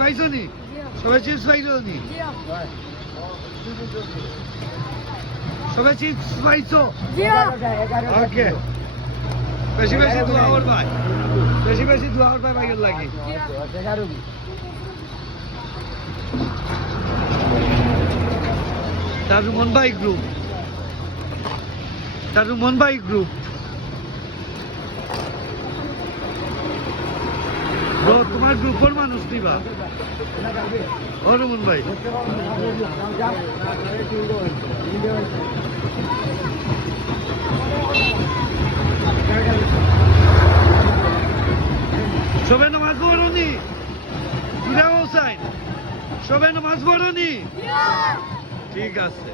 পাইছো নি সবাই চিপস পাইছো নি সবাই চিপস পাইছো ওকে বেশি বেশি দোয়া ওর ভাই বেশি বেশি দোয়া ওর ভাই ভাইয়ের লাগে তারুমন ভাই গ্রুপ তোমার গ্রুপের মানুষ দিবা ও রুমন ভাই সবে নামাজ পড়নি সবে নামাজ পড়নি ঠিক আছে